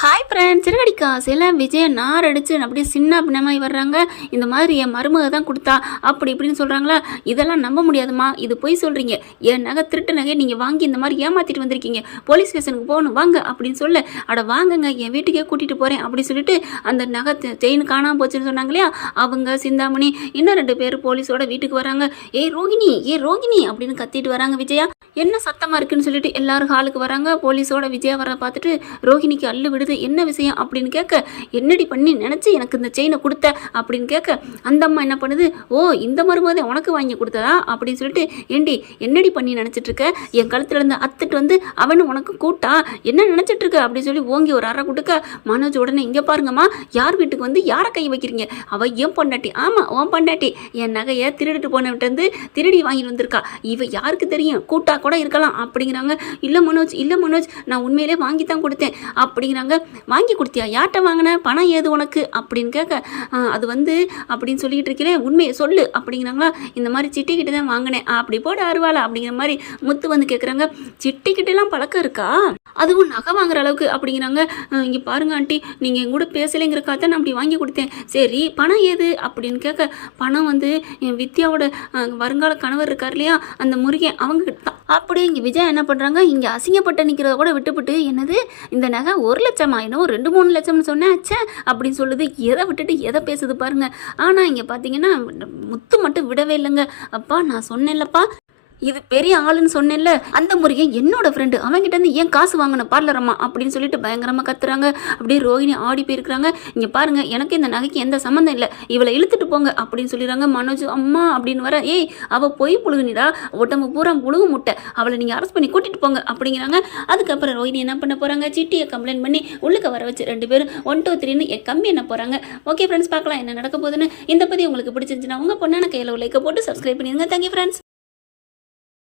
Hi friends, சிறுகடி காசெல்லாம் விஜயை நார் அடிச்சு அப்படியே சின்ன பின்னமாய் வர்றாங்க. இந்த மாதிரி என் மருமக தான் கொடுத்தா அப்படி இப்படின்னு சொல்கிறாங்களா. இதெல்லாம் நம்ப முடியாதுமா, இது போய் சொல்கிறீங்க. என் நகை திருட்டு நகை நீங்கள் வாங்கி இந்த மாதிரி ஏமாற்றிட்டு வந்திருக்கீங்க. போலீஸ் ஸ்டேஷனுக்கு போகணும் வாங்க அப்படின்னு சொல்ல, அட வாங்குங்க என் வீட்டுக்கே கூட்டிகிட்டு போகிறேன் அப்படின்னு சொல்லிட்டு அந்த நகை செயின் காணாமல் போச்சுன்னு சொன்னாங்க இல்லையா, அவங்க சிந்தாமணி இன்னும் 2 பேர் போலீஸோட வீட்டுக்கு வராங்க. ஏய் ரோகிணி அப்படின்னு கத்திட்டு வராங்க. விஜயா என்ன சத்தமாக இருக்குன்னு சொல்லிட்டு எல்லாரும் ஹாலுக்கு வராங்க. போலீஸோட விஜயா வர பார்த்துட்டு ரோஹிணிக்கு அல்லு விடுது. என்ன விஷயம் அப்படின்னு கேட்க, என்னடி பண்ணி நினச்சி எனக்கு இந்த செயினை கொடுத்த அப்படின்னு கேட்க, அந்த அம்மா என்ன பண்ணுது, ஓ இந்த மருமகதை உனக்கு வாங்கி கொடுத்ததா அப்படின்னு சொல்லிட்டு, ஏண்டி என்னடி பண்ணி நினச்சிட்டு இருக்க, என் கழுத்துல இருந்து அத்துட்டு வந்து அவனு உனக்கு கூட்டா என்ன நினச்சிட்டு இருக்க அப்படின்னு சொல்லி ஓங்கி ஒரு அறை கொடுக்க, மனோஜ் உடனே இங்கே பாருங்கம்மா, யார் வீட்டுக்கு வந்து யாரை கை வைக்கிறீங்க, அவ ஏன் பொண்டாட்டி, ஆமாம் உன் பொண்டாட்டி, என் நகையை திருடிட்டு போனவிட்டு வந்து திருடி வாங்கிட்டு வந்திருக்கா, இவ யாருக்கு தெரியும், கூட்டா கூட இருக்கலாம் அப்படிங்கிறாங்க. இல்லை மனோஜ் நான் உண்மையிலே வாங்கி தான் கொடுத்தேன் அப்படிங்கிறாங்க. வாங்கி கொடுத்தியா, யார்கிட்ட வாங்கின, பணம் ஏது உனக்கு அப்படின்னு கேட்க, அது வந்து அப்படின்னு சொல்லிட்டு இருக்கிறேன், உண்மையை சொல்லு அப்படிங்கிறாங்களா. இந்த மாதிரி சிட்டிக்கிட்ட தான் வாங்கினேன் அப்படி போட அருவாளா அப்படிங்கிற மாதிரி முத்து வந்து கேட்குறாங்க. சிட்டிக்கிட்டலாம் பழக்கம் இருக்கா, அதுவும் நகை வாங்குற அளவுக்கு அப்படிங்கிறாங்க. இங்கே பாருங்க ஆண்டி, நீங்கள் என் கூட பேசலைங்கிறக்காக தான் நான் அப்படி வாங்கி கொடுத்தேன். சரி பணம் ஏது அப்படின்னு கேட்க, பணம் வந்து என் வித்யாவோட வருங்கால கணவர் இருக்கார் இல்லையா, அந்த முருகன் அவங்க கிட்ட தான். அப்படியே இங்கே விஜயா என்ன பண்ணுறாங்க, இங்கே அசிங்கப்பட்ட நிற்கிறத கூட விட்டுவிட்டு, என்னது இந்த நகை 1 லட்சமா, என்னவோ 2-3 லட்சம்னு சொன்னேன் அச்சா அப்படின்னு சொல்லுது. எதை விட்டுட்டு எதை பேசுது பாருங்க. ஆனால் இங்கே பார்த்தீங்கன்னா முத்து மட்டும் விடவே இல்லைங்க. அப்பா நான் சொன்னேன்லப்பா, இது பெரிய ஆளுன்னு சொன்னேன்ல, அந்த முருகன் என்னோட ஃப்ரெண்டு, அவங்ககிட்ட இருந்து ஏன் காசு வாங்கின பார்லரம்மா அப்படின்னு சொல்லிட்டு பயங்கரமாக கத்துறாங்க. அப்படியே ரோஹிணி ஆடி போயிருக்கிறாங்க. இங்கே பாருங்க, எனக்கு இந்த நகைக்கு எந்த சம்மந்தம் இல்லை, இவளை இழுத்துட்டு போங்க அப்படின்னு சொல்லிடுறாங்க. மனோஜ் அம்மா அப்படின்னு வர, ஏய் அவள் பொய் புழுகுனிடா, உடம்பு பூரா புழுகு முட்டை, அவளை நீங்கள் அரெஸ்ட் பண்ணி கூட்டிட்டு போங்க அப்படிங்கிறாங்க. அதுக்கப்புறம் ரோஹிணி என்ன பண்ண போகிறாங்க, சிட்டியை கம்ப்ளைண்ட் பண்ணி உள்ளுக்க வர வச்சு 2 பேரும் 1 2 3ன்னு கம்மி என்ன போகிறாங்க. ஓகே ஃப்ரெண்ட்ஸ், பார்க்கலாம் என்ன நடக்க போகுதுன்னு. இந்த பற்றி உங்களுக்கு பிடிச்சிருந்துச்சுன்னா உங்கள் பொண்ணான கையில் லைக்கை போட்டு சப்ஸ்கிரைப் பண்ணிடுங்க. Thank you friends.